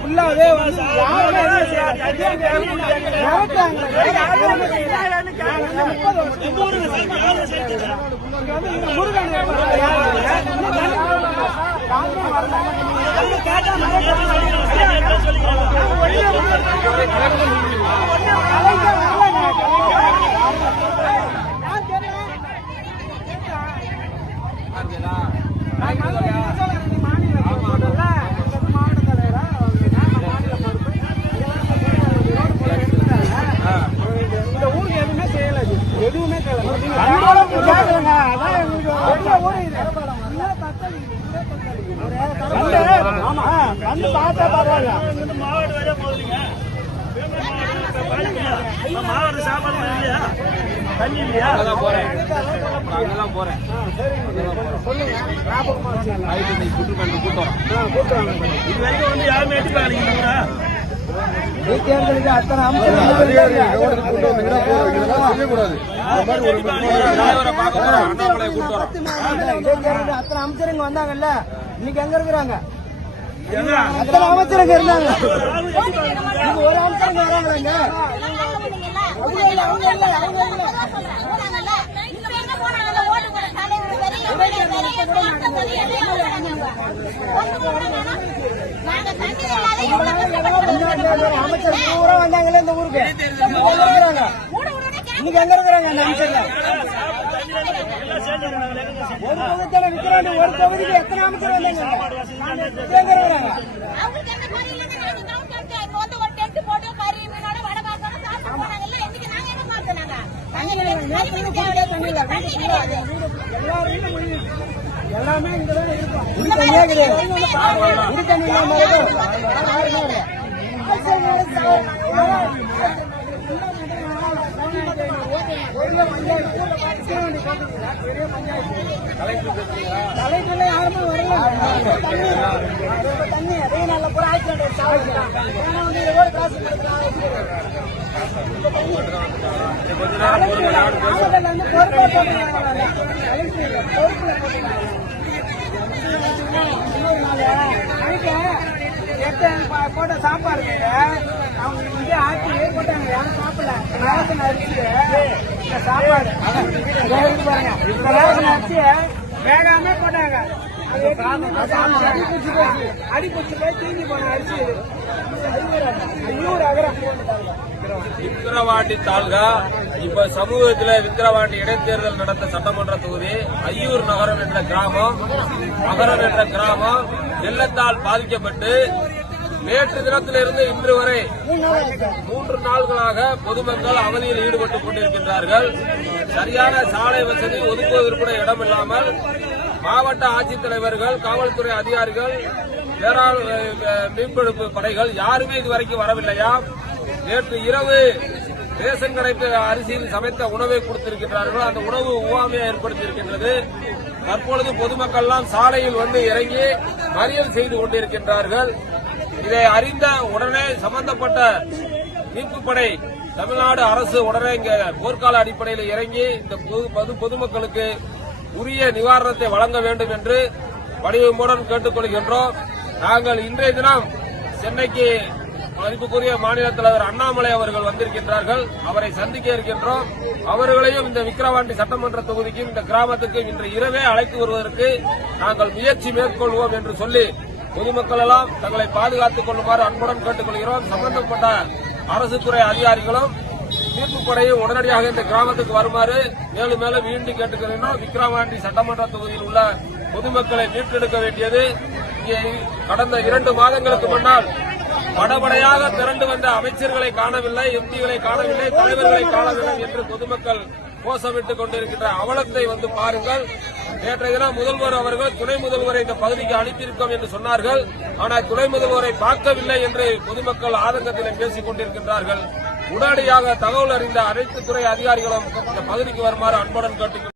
ஃபுல்லாவே எதுவுமே மாவட்ட சாப்பாடு இல்லையா தண்ணி இல்லையா போறேன் இது வரைக்கும் வந்து யாருமே எட்டுப்பாங்க அத்தனை அமைச்சருங்க வந்தாங்கல்ல இன்னைக்கு எங்க இருக்கிறாங்க அத்தனை அமைச்சருங்க இருந்தாங்க ஒரு அமைச்சருங்க வராங்க அமைச்சர் பூரா வந்தாங்கல்ல இந்த ஊருக்கு இன்னைக்கு எங்க இருக்கிறாங்க அந்த அமைச்சர்ல ஒரு தொகுதியில விக்கிறாங்க ஒரு தொகுதிக்கு எத்தனை அமைச்சர் வந்தாங்க எங்க இருக்கிறாங்க எல்லாமே இங்கதான் இருக்கும் தலைக்குள்ள யாருமே வரல தண்ணி அதே நல்ல பூரா ஆயிடுச்சு காசு போட்ட சாப்பாடு அவங்க இங்கே ஆக்கி போட்டாங்க யாரும் சாப்பிடல ரேஷன் அரிசி சாப்பாடு பாருங்க ரேஷன் அரிசி வேகாம போட்டாங்க அடிப்பிடிச்சு போய் தீங்கி போன அரிசி விக்கிரவாண்டி தாலுகா இப்ப சமூகத்தில் விக்கிரவாண்டி இடைத்தேர்தல் நடந்த சட்டமன்ற தொகுதி ஐயூர் நகரம் என்ற கிராமம் வெள்ளத்தால் பாதிக்கப்பட்டு நேற்று தினத்திலிருந்து இன்று வரை 3 நாட்களாக பொதுமக்கள் அவதியில் ஈடுபட்டுக் கொண்டிருக்கின்றார்கள். சரியான சாலை வசதி ஒதுக்குவதற்கு கூட இடமில்லாமல் மாவட்ட ஆட்சித்தலைவர்கள், காவல்துறை அதிகாரிகள், மீன்பிடிப்பு படைகள் யாருமே இதுவரைக்கும் வரவில்லையாம். நேற்று இரவு ரேஷன் கடைக்கு அரிசியில் சமைத்த உணவை கொடுத்திருக்கின்றார்கள். அந்த உணவு உவாமையை ஏற்படுத்தியிருக்கின்றது. தற்பொழுது பொதுமக்கள் எல்லாம் சாலையில் வந்து இறங்கி மறியல் செய்து கொண்டிருக்கின்றார்கள். இதை அறிந்த உடனே சம்பந்தப்பட்ட மீட்புப் படை தமிழ்நாடு அரசு உடனே இங்க போர்க்கால அடிப்படையில் இறங்கி இந்த பொதுமக்களுக்கு உரிய நிவாரணத்தை வழங்க வேண்டும் என்று பணிவுடன் கேட்டுக் கொள்கின்றோம். நாங்கள் இன்றைய தினம் சென்னைக்கு மதிப்புக்குரிய மாநில தலைவர் அண்ணாமலை அவர்கள் வந்திருக்கின்றார்கள். அவரை சந்திக்க இருக்கின்றோம். அவர்களையும் இந்த விக்கிரவாண்டி சட்டமன்ற தொகுதிக்கும் இந்த கிராமத்துக்கும் இன்று இரவே அழைத்து வருவதற்கு நாங்கள் முயற்சி மேற்கொள்வோம் என்று சொல்லி பொதுமக்கள் எல்லாம் தங்களை பாதுகாத்துக் கொள்ளுமாறு அன்புடன் கேட்டுக் கொள்கிறோம். சம்பந்தப்பட்ட அரசு துறை அதிகாரிகளும் மீட்புப் படையும் உடனடியாக இந்த கிராமத்துக்கு வருமாறு மேலும் மேலும் மீண்டும் கேட்டுக்கொள்கிறோம். விக்கிரவாண்டி சட்டமன்ற தொகுதியில் உள்ள பொதுமக்களை மீட்டெடுக்க வேண்டியது இங்கே கடந்த 2 மாதங்களுக்கு முன்னால் படபடையாக திரண்டு வந்த அமைச்சர்களை காணவில்லை, எம்பிகளை காணவில்லை, தலைவர்களை காணவில்லை என்று பொதுமக்கள் கோஷமிட்டுக் கொண்டிருக்கின்ற அவலத்தை வந்து பாருங்கள். நேற்றைய தினம் முதல்வர் அவர்கள் துணை முதல்வரை இந்த பகுதிக்கு அனுப்பியிருக்கோம் என்று சொன்னார்கள். ஆனால் துணை முதல்வரை பார்க்கவில்லை என்று பொதுமக்கள் ஆதங்கத்தில் பேசிக் கொண்டிருக்கின்றார்கள். உடனடியாக தகவல் அறிந்த அனைத்து துறை அதிகாரிகளும் இந்த பகுதிக்கு வருமாறு அன்புடன் கேட்டுக்